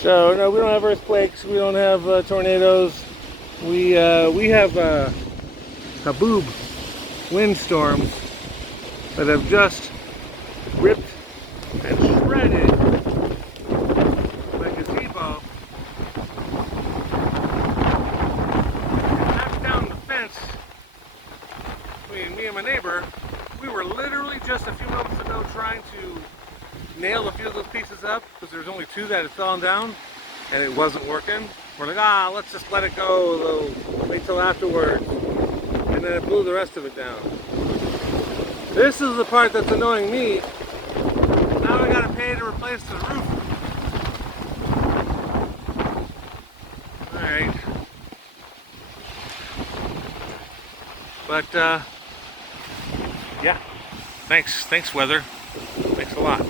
So no, we don't have earthquakes. We don't have tornadoes. We have haboob windstorms that have just ripped and shredded my gazebo. And knocked down the fence between me and my neighbor. We were literally just a few moments ago trying to nail a few of those pieces up because there's only two that had fallen down and it wasn't working. We're like, let's just let it go, wait till afterwards. And then it blew the rest of it down. This is the part that's annoying me. Now I gotta pay to replace the roof. Alright. But, yeah. Thanks weather. Thanks a lot.